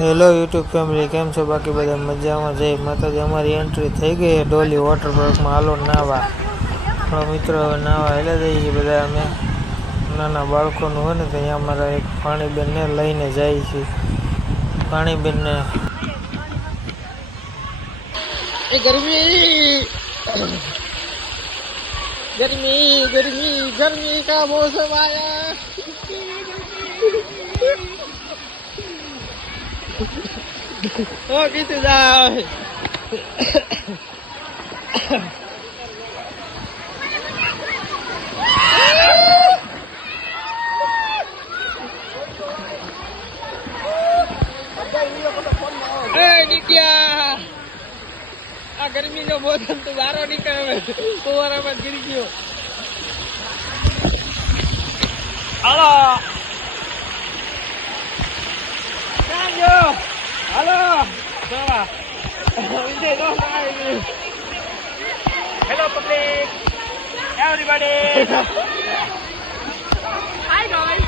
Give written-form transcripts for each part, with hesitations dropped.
Hello YouTube family, કેમ છો? બાકી બધા મજામાં? જય માતાજી. અમારી એન્ટ્રી થઈ ગઈ ડોલી વોટર પાર્કમાં. હાલો નાવા. આપણા મિત્રો હવે નાવા હેલા જઈએ છીએ બધા. અમે નાના બાળકોનું હોય ને તો અહીંયા અમારા એક પાણીબેનને લઈને જાય છે. પાણીબેનને ગરમી ગરમી ગરમી કા મોસમ આયા. Oh, gitu dah. Ni क्या गर्मी नो बोतल तो बारो निकल कुआरा मत गिर गयो. Halo. Yo. Halo. Salah. Ini dong ini. Hello public. Everybody. Hi guys.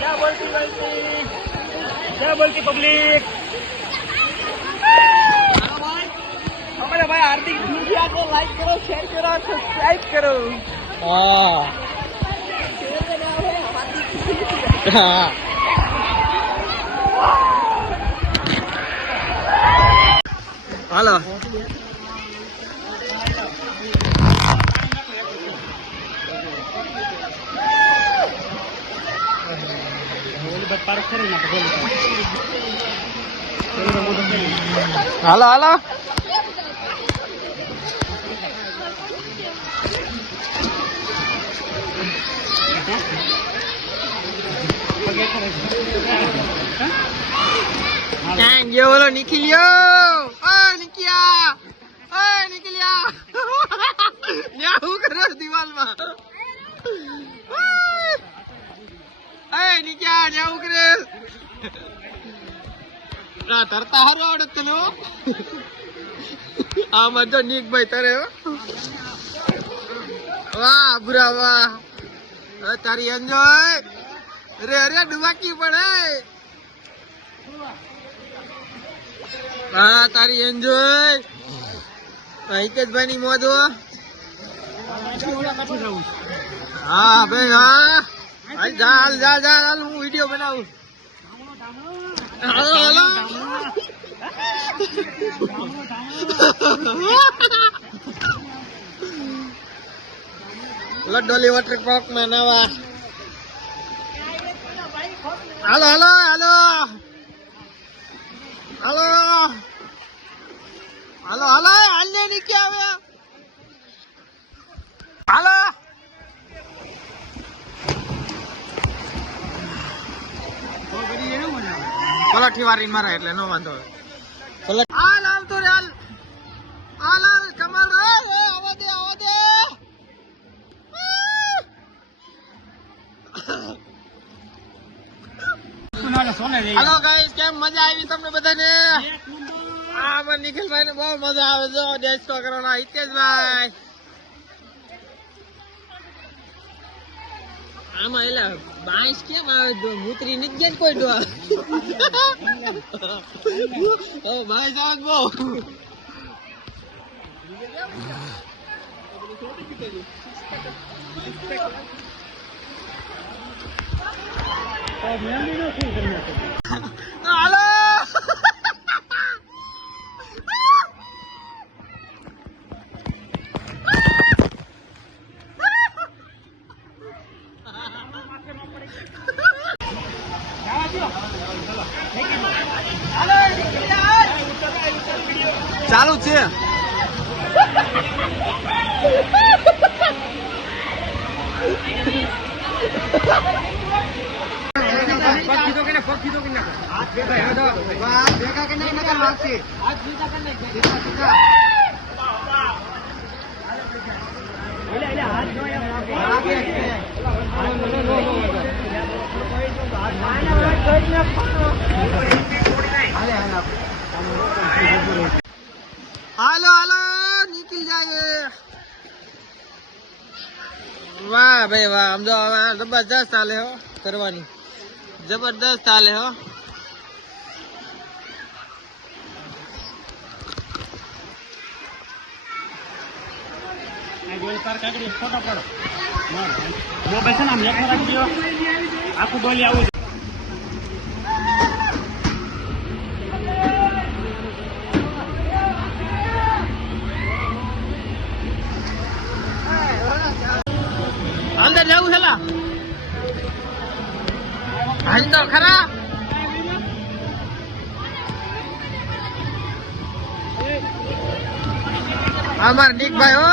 Ya बोलती public. हमारे भाई हार्दिक मीडिया को लाइक करो, शेयर करो और सब्सक्राइब करो. हाँ. Hello. Hello hello. Yo lo Nikilio. Oh Nikia. Oh Nikilia. Nyahu keras diwal mah. Hey Nikia nyahu keras. Nah terta haru awdat tu. Ahmad jo Nik bhai tare ho. Wah bura wah. Tari enjoy. Re dubaki pade. हाँ तारी enjoy. Hitesh भाई ની મોજ હો. हाँ भाई हाँ. हाल जा હું વિડિયો બનાવું. Hello hello. Dolly water park में नवा. Hello hello hello. Hello hello hello. हालने नहीं क्या हुआ. हेलो પલાઠી વારી મારા એટલે નો વાંધો. હાલ આમ તો હાલ હાલ કમલ આવા દે. હેલો ગાઈસ, કેમ મજા આવી તમને બધાને? આ મને નિખિલભાઈ ને બહુ મજા આવે. જો ડેસ્કો કરવાના હિતેશભાઈ. આમાં એલા બાઈસ કેમ આવે? મૂતરી નથી ગયા કોઈ ડો. ઓ બાઈસ આવે બહુ. હાલો. ચાલુ છે. હાલો હાલો નીકળી જાય. વાહ ભાઈ વાહ. આમ જો જબરદસ્ત હાલે હો કરવાની. જબરદસ્ત હાલે હો. તાર કાકડી ફોટો પાડો મોબાઈલ છે ને આમ લેખો રાખજો આખું ડોલી આવું અંદર જવું છે હાલ તો ખરા અમાર નીકભાઈ હો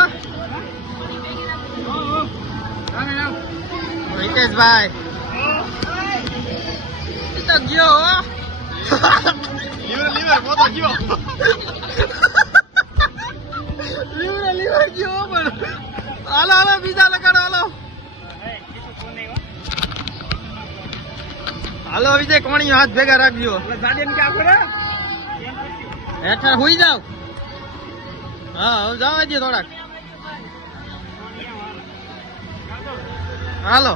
હિતેશભાઈ તો ગયો હો લીવર મોટો ગયો લીવર ગયો પણ હાલો હાલો બીજા લગાડો હાલો હાલો વિજય કોણી હાથ ભેગા રાખજો હેઠળ હુઈ જાવ હા હવે જવા દે થોડાક હાલો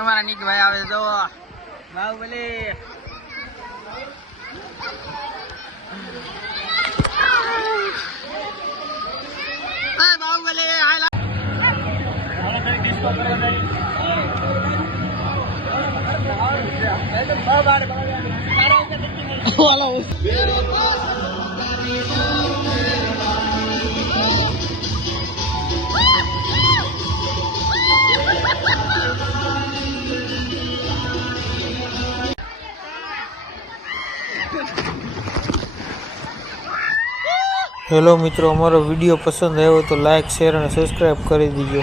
અમારા નીકભાઈ આવે જો બાહુબલી બાહુબલી હેલો મિત્રો, અમારો વિડીયો પસંદ આવ્યો તો લાઈક, શેર અને સબસ્ક્રાઈબ કરી દીજો.